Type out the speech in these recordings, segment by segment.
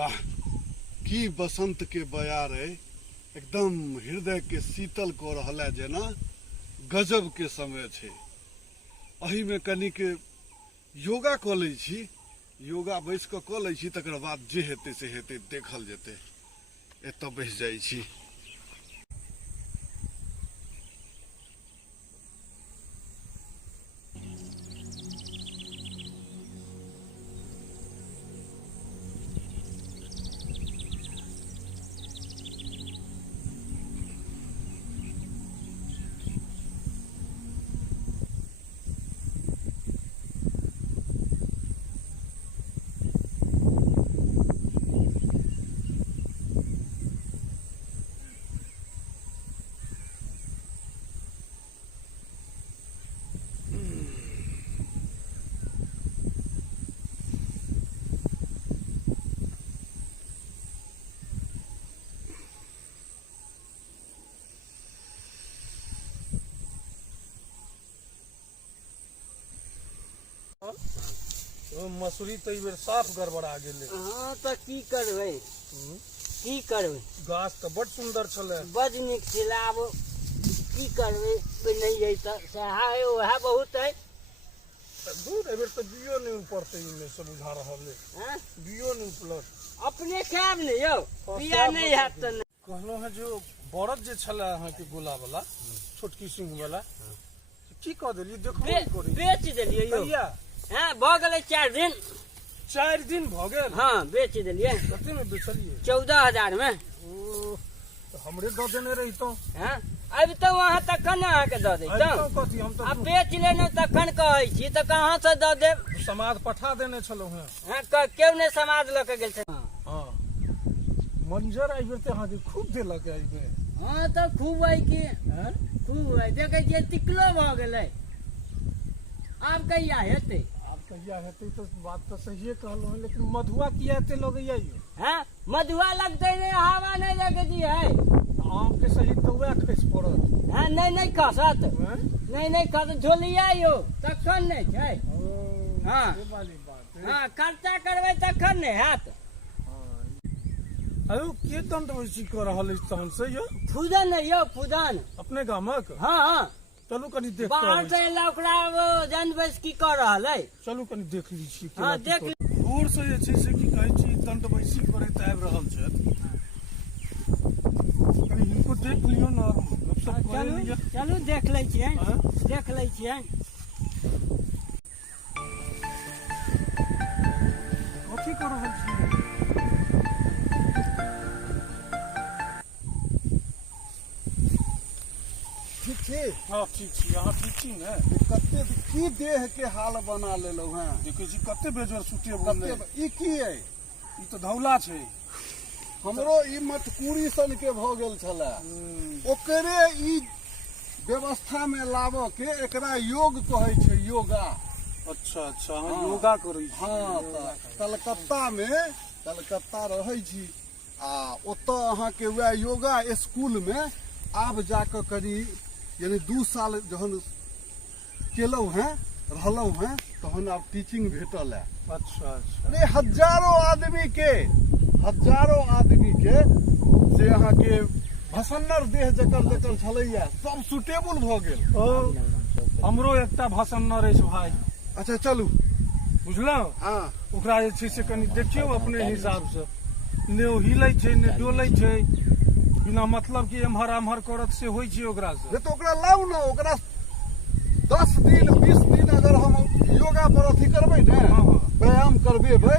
वाह की बसंत के बयार है, एकदम हृदय के शीतल कऽ रहल है जेना गजब के समय छे। अही में कनी के योगा कऽ लै छी, योगा बैस कऽ लै छी, तकर बाद जे हेतै से हेतै, देखल जेतै। एतऽ बैस जाइ छी। मसूरी तो ई बेर साफ गड़बड़ा गेलै। हाँ तो की करबै, की करबै। गाछ तो बड़ सुंदर छलै, बड़ नीक छलै। आब की करबै, नहीं है तो सहाय वह बहुत है। दूर एहि बेर तो बियो नहीं उपड़तै, इमे से बुझा रहल है। बियो नहीं उपलत। अपने खायब ने यौ, बिया नहीं हैत तो नहीं। कहलहुँ है जो बरद जे छलै अहाँके गोला वाला, छोटकी सिंह वाला, की कऽ देलियै? देखो बेच देलियै यौ। हाँ भऽ गेलै 4 दिन। 4 दिन भऽ गेल? हाँ बेच देलियै। कते में बेचलियै? 14,000 में। तो हमरे दऽ देने रहितौ। हाँ अब तो वहाँ तखन अहाँके दऽ दैतौ। कथी हम तो अब बेच लेलहुँ तखन कहै छी, तऽ कहाँ से दऽ देब? समाद पठा देने छलहुँ हैं। हाँ केओ नहि समाद लऽ के गेल छै। हाँ मंजर एहि बेर तऽ अहाँके खूब देलक एहि बेर। हाँ तो खूब है कि खूब है। देखै छियै टिकलो भऽ गेलै। आब कहिया हेतै? आब कहिया हेतै तो बात तो सहिए कहलहुँ हैं, लेकिन मधुआ किया एते लगैया यौ? हाँ मधुआ लगतै नहीं, हवा नहीं लगे जी है। आम के सही तो वह खसि पड़त। हाँ नहीं खसत, नहीं खसत। झोलिया यो तखन नहीं छै। हाँ से वाली बात है। हाँ खर्चा करबै तखन नहीं हैत। अयो के दंड वैसी कऽ रहल अछि तहन से यौ? फूदन है यौ, फूदन अपने गामक? हाँ हाँ चलू कनी देख बाहर से एला, ओकरा वो जान बस की कर रहल है। चलू कनी देख ली छी। हाँ देख दूर से जे छै से की कहै छी दंड वैसी करैत आबि रहल छथि। कनी हिनको देख लियौ न, गपशप कऽ लिअ। चलू देख लै छियै, देख लै छियै। कथी कऽ रहल छी? ठीक छी? हाँ ठीक छी। अहाँ ठीक छी ने? कते की देह के हाल बना लेलहुँ हैं। देखै छी कते बेजोर सुते कते बोलले। ई की है? ई तो धौला छै। हमरो ई मटकुरी सन के भऽ गेल छलै। ओकरे ई व्यवस्था में लाबऽ के एकरा योग कहै छै, योगा। अच्छा अच्छा, अहाँ योगा करै छी? हाँ कलकत्ता रहै छी, आ ओतऽ अहाँके वएह योगा स्कूल में आब जाकऽ करी यानी 2 साल जहन केलहुँ हैं, रहलहुँ हैं, तहन आब टीचिंग भेटल है। अच्छा अच्छा। अरे हजारों आदमी के से अहाँके भसन्नर देह जकर छलैया सब सुटेबल भऽ गेल। हमरो एकटा भसन्नर अछि भाई। अच्छा चलू, बुझलहुँ? हाँ ओकरा जे छै से कनी देखियौ अपने हिसाब से। ने ओ हिलै छै ने डोलै छै, बिना मतलब कि एम्हर आम्हर करत से होइ छै ओकरा से। तो ओकरा लाउ ना, ओकरा 10 दिन 20 दिन अगर हम योगा पर अथी करबै ने, व्यायाम करबेबै,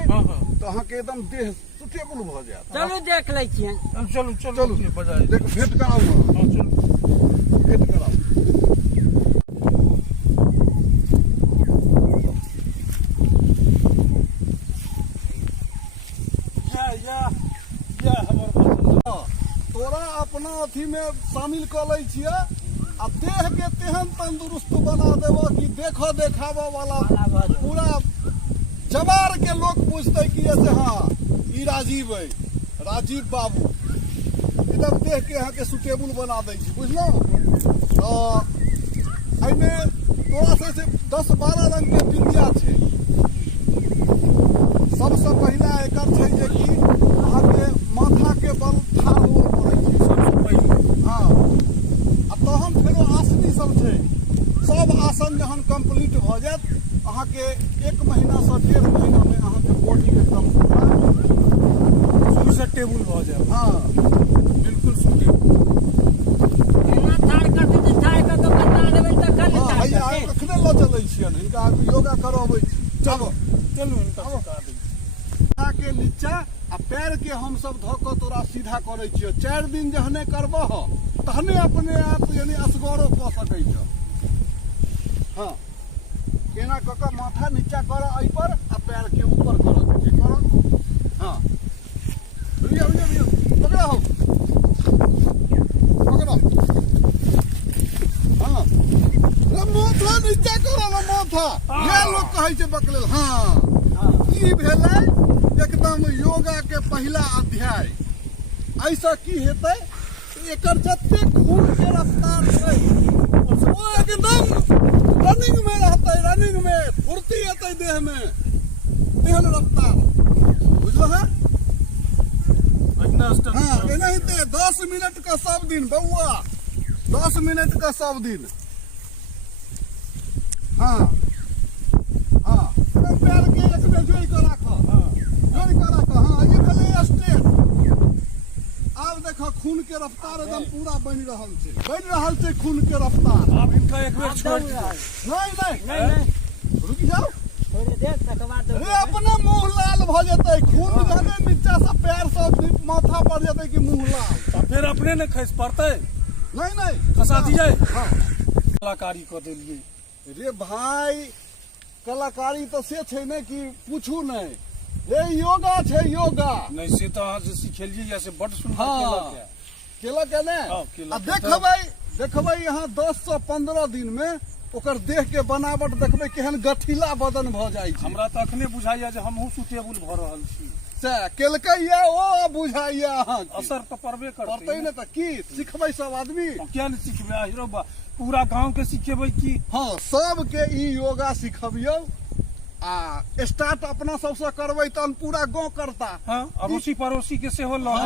तो अहाँके एकदम देह सुटेबल भऽ जायत। चलू देख लै छियै। चलू चलू बजाय देख भेंट कराउ ना। हाँ चलू भेंट कराउ। या हमर भसन्नर। तोरा अपना अथी में शामिल कऽ लै छियै, आ देह के तेहन तंदुरुस्त बना देबो कि देखो देखावा वाला पूरा जवार के लोग पूछते कि ऐसे हाँ ई राजीव है, राजीव बाबू। एकदम देह के यहाँ के सुटेबल बना दै छी, बुझलहुँ? एहिमे तोरा से 10-12 रंग के विद्या छै। सबसे पहला एकर छै जे कि सुटेबुल भ जाए। हाँ बिल्कुल सुटेबुल। एना ठाड़ करते तऽ ठाड़ कऽ के बता देबै तऽ कल हाँ ठाड़ हैया करते। एखने लऽ चलै छियनि हिनका योगा करबै छी। चलो चलू हिनका सिखा दै छी। के नीचा आ पैर के हम सब धऽ कऽ तोरा सीधा करै छियौ। 4 दिन जहने करबह तहने अपने आप यानी असगरो कऽ सकै छ। हाँ एना कऽ कऽ माथा नीचा कर एहि पर आ पैर के ऊपर करऽ के छै। कर हाँ भैया भैया भैया पकड़ा हो पकड़ा। हाँ रे माथा नीचा करो ना माथा। ये लोग कहै छै बकलेल। हाँ ई भेलै एकदम योगा के पहिला अध्याय। ऐसा की हेतै एकर जते खून के रफ्तार छै ओ एकदम रनिंग में रहतै। रनिंग में फुर्ती एतै देह में तेहन रफ्तार बुझल है। हाँ एनाहिते 10 मिनट का सब दिन बउआ 10 मिनट का सब दिन। हाँ हाँ पैर के एक में जोड़ के राखो। जोड़ के राखो। हाँ ये भेलै स्टेप। आब देखो खून के रफ्तार एकदम पूरा बनि रहल छै खून के रफ्तार। आब इनका एक बेर छोड़ दियौ। नहीं रुक जाओ। थोड़े देर तक बाद अरे अपने मुंह लाल भ जेतै। खून जहने नीचा से पैर से माथा पर जेतै कि मुंह लाल। तऽ फेर अपने ने खसि पड़तै। नहीं खसा दियै। हाँ कलाकारी कऽ देलियै। रे भाई कलाकारी तो से छै ने कि पूछू नहीं। रे योगा छै योगा। नहीं से तो अहाँ जे सिखेलियै या से बड सुंदर हाँ। केलक है। केलक है ने। हाँ, केलक आ है। देखबै यहाँ 10 से 15 दिन में ओकर देह के बनावट देखबै केहन गठीला बदन भ जाइ छै। हमरा तऽ अखने बुझाइया जे हमहूँ सुटेबुल भऽ रहल छी। से केलकै या ओ बुझाइया अहाँ असर तऽ पड़बे पड़तै करतै ने तऽ की सिखबै सब आदमी। क्या नहीं सिखबै हीरो बा पूरा गांव के सिखेबै की। हाँ सबके ई योगा सिखबियौ आ स्टार्ट अपना सबसे करबै तहन पूरा गांव करता। हाँ अड़ोसी पड़ोसी के सेहो लऽ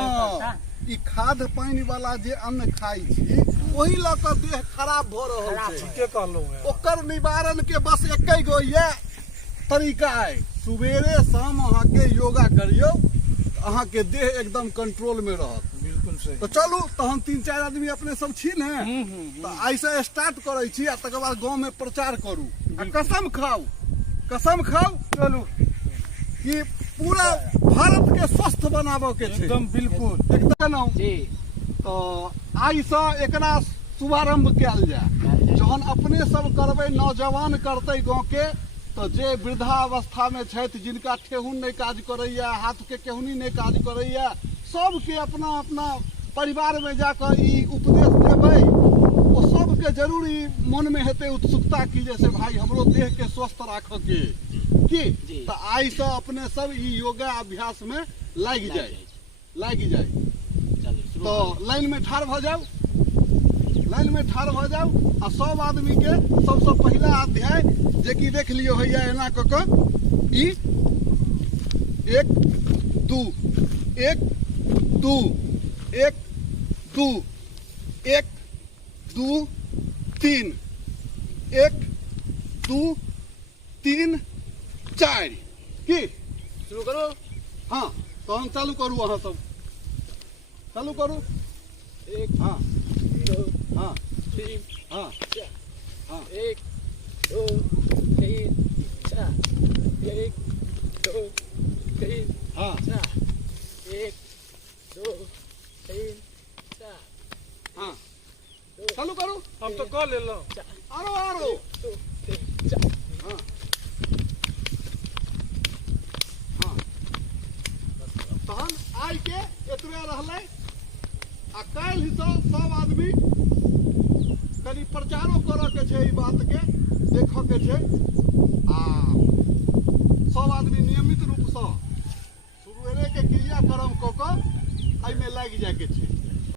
हाँ ई खाद पानि वाला जे अन्न खाइ छी ओही लऽ कऽ देह खराब भऽ रहल छै। ठीके कहलहुँ है। ओकर निवारण के बस एकै गो ये तरीका है। सुबेरे शाम अहाँके योगा करियौ अहाँके देह एकदम कंट्रोल में रहत। बिल्कुल सही। तो चलू तहन 3-4 आदमी अपने सब छी ने तो ऐसे स्टार्ट करै छी आ तकर बाद गांव में प्रचार करू आ कसम खाऊ चलू कि पूरा भारत के स्वस्थ बनाबो के छै। एकदम बिल्कुल एकदम जी तो आइ से एकरा शुभारंभ कयल जाय। जहन अपने सब करबै नौजवान करतै गांव के तो जे वृद्धावस्था में छथि जिनका ठेहुन नहीं काज करैया हाथ के केहुनी नहीं काज करैया सबके अपना अपना परिवार में जाकर ई उपदेश देबै। ओ सबके जरूरी मन में हेतै उत्सुकता की जैसे भाई हमरो देह के स्वस्थ राखऽ के की तो आई से अपने सब ई योगा अभ्यास में लागि जाए। तो लाइन में ठाड़ भ जाओ। लाइन में ठाड़ भ जाओ आ सब आदमी के सबसे पहला अध्याय जे कि देख लियो हैया एना क के ई 1 2 1 2 1 2 1 2 3 1 2 3 4 की शुरू करो। हाँ तो हम चालू करू अहाँ सब चालू करू। 1 हाँ 2 हाँ 3 हाँ 1 2 3 4 1 2 3 हाँ 1 2 3 4 हाँ चालू करू। हम तो कह लेलहुँ। आरो 2 3 4 हाँ हाँ तहन आइ के एतबे रहलै आ काल्हि से सब आदमी कनि प्रचारो करऽ के छै ई बात के देखऽ के छै आ सब आदमी नियमित रूप से सुबेरे के क्रियाक्रम कऽ कऽ एहिमे लागि जाय के छै।